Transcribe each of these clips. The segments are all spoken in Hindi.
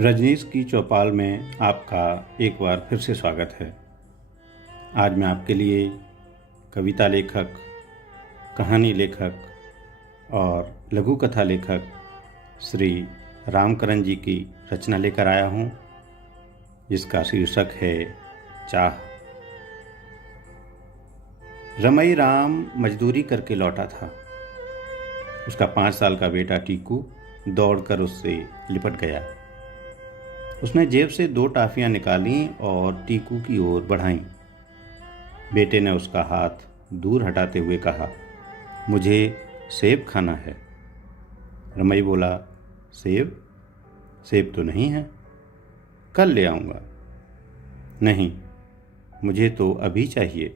रजनीश की चौपाल में आपका एक बार फिर से स्वागत है। आज मैं आपके लिए कविता लेखक, कहानी लेखक और लघु कथा लेखक श्री रामकरण जी की रचना लेकर आया हूँ, जिसका शीर्षक है चाह। रमई राम मजदूरी करके लौटा था। उसका 5 साल का बेटा टीकू दौड़कर उससे लिपट गया। उसने जेब से 2 टॉफियां निकालीं और टीकू की ओर बढ़ाईं। बेटे ने उसका हाथ दूर हटाते हुए कहा, मुझे सेब खाना है। रमई बोला, सेब? सेब तो नहीं है, कल ले आऊँगा। नहीं, मुझे तो अभी चाहिए।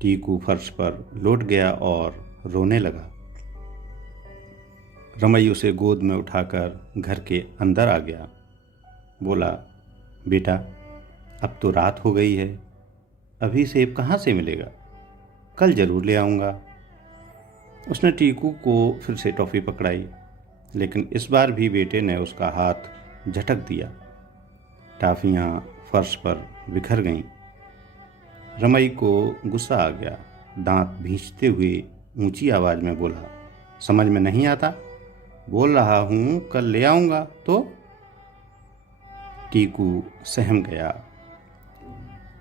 टीकू फर्श पर लौट गया और रोने लगा। रमई उसे गोद में उठाकर घर के अंदर आ गया। बोला, बेटा, अब तो रात हो गई है, अभी सेब कहाँ से मिलेगा? कल जरूर ले आऊँगा। उसने टीकू को फिर से टॉफ़ी पकड़ाई, लेकिन इस बार भी बेटे ने उसका हाथ झटक दिया। टॉफ़ियाँ फर्श पर बिखर गईं। रमई को गुस्सा आ गया। दांत भींचते हुए ऊंची आवाज़ में बोला, समझ में नहीं आता? बोल रहा हूँ कल ले आऊँगा तो? टीकू सहम गया,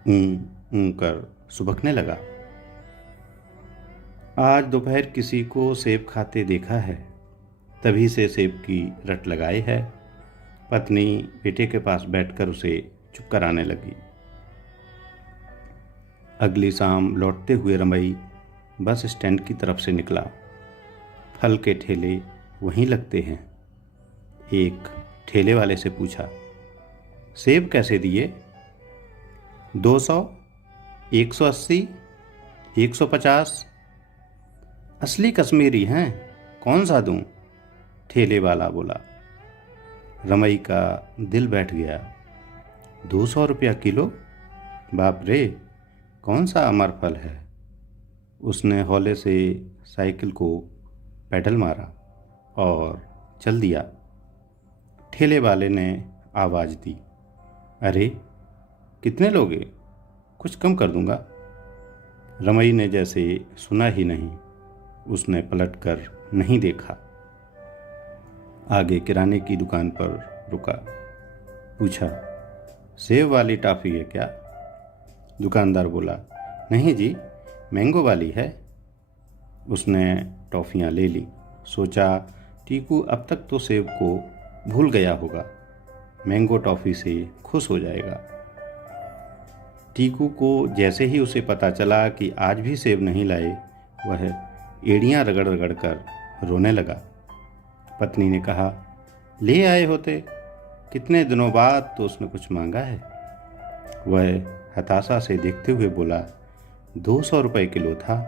ऊं कर सुबकने लगा। आज दोपहर किसी को सेब खाते देखा है, तभी से सेब की रट लगाई है। पत्नी बेटे के पास बैठकर उसे चुप कराने लगी। अगली शाम लौटते हुए रमई बस स्टैंड की तरफ से निकला। फल के ठेले वहीं लगते हैं। एक ठेले वाले से पूछा, सेब कैसे दिए? 200, 180, 150। असली कश्मीरी हैं, कौन सा दूं? ठेले वाला बोला। रमई का दिल बैठ गया। 200 रुपया किलो? बाप रे, कौन सा अमर फल है? उसने हौले से साइकिल को पैडल मारा और चल दिया। ठेले वाले ने आवाज़ दी, अरे कितने लोगे? कुछ कम कर दूंगा। रमई ने जैसे सुना ही नहीं। उसने पलटकर नहीं देखा। आगे किराने की दुकान पर रुका। पूछा, सेब वाली टॉफ़ी है क्या? दुकानदार बोला, नहीं जी, मैंगो वाली है। उसने टॉफ़ियाँ ले ली। सोचा, टीकू अब तक तो सेब को भूल गया होगा, मैंगो टॉफ़ी से खुश हो जाएगा। टीकू को जैसे ही उसे पता चला कि आज भी सेब नहीं लाए, वह एड़ियाँ रगड़ रगड़ कर रोने लगा। पत्नी ने कहा, ले आए होते, कितने दिनों बाद तो उसने कुछ मांगा है। वह हताशा से देखते हुए बोला, 200 रुपये किलो था।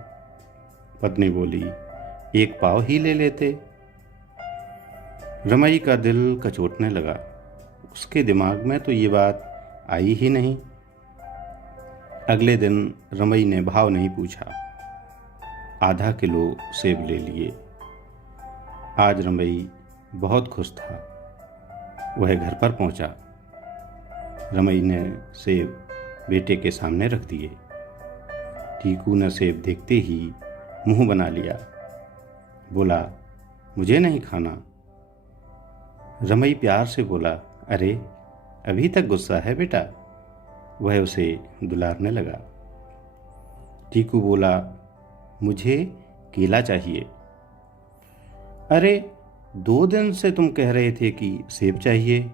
पत्नी बोली, 1 पाव ही ले लेते। रमई का दिल कचोटने लगा। उसके दिमाग में तो ये बात आई ही नहीं। अगले दिन रमई ने भाव नहीं पूछा, आधा किलो सेब ले लिए। आज रमई बहुत खुश था। वह घर पर पहुंचा। रमई ने सेब बेटे के सामने रख दिए। टीकू ने सेब देखते ही मुंह बना लिया। बोला, मुझे नहीं खाना। रमई प्यार से बोला, अरे अभी तक गुस्सा है बेटा? वह उसे दुलारने लगा। टीकू बोला, मुझे केला चाहिए। अरे 2 दिन से तुम कह रहे थे कि सेब चाहिए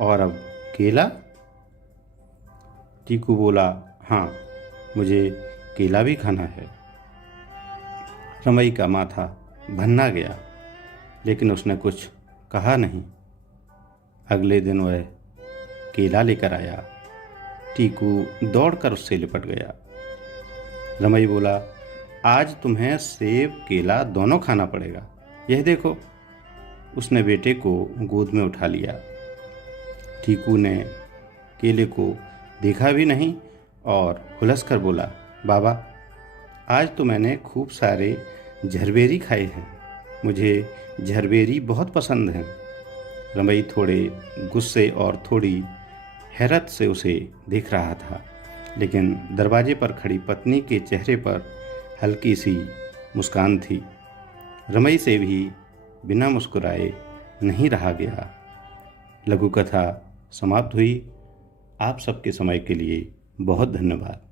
और अब केला? टीकू बोला, हाँ, मुझे केला भी खाना है। रमई का माथा भन्ना गया, लेकिन उसने कुछ कहा नहीं। अगले दिन वह केला लेकर आया। टीकू दौड़कर उससे लिपट गया। रमई बोला, आज तुम्हें सेब केला दोनों खाना पड़ेगा, यह देखो। उसने बेटे को गोद में उठा लिया। टीकू ने केले को देखा भी नहीं और हुलस कर बोला, बाबा, आज तो मैंने खूब सारे झरबेरी खाए हैं, मुझे झरबेरी बहुत पसंद हैं। रमई थोड़े गुस्से और थोड़ी हैरत से उसे देख रहा था, लेकिन दरवाजे पर खड़ी पत्नी के चेहरे पर हल्की सी मुस्कान थी। रमई से भी बिना मुस्कुराए नहीं रहा गया। लघु कथा समाप्त हुई। आप सबके समय के लिए बहुत धन्यवाद।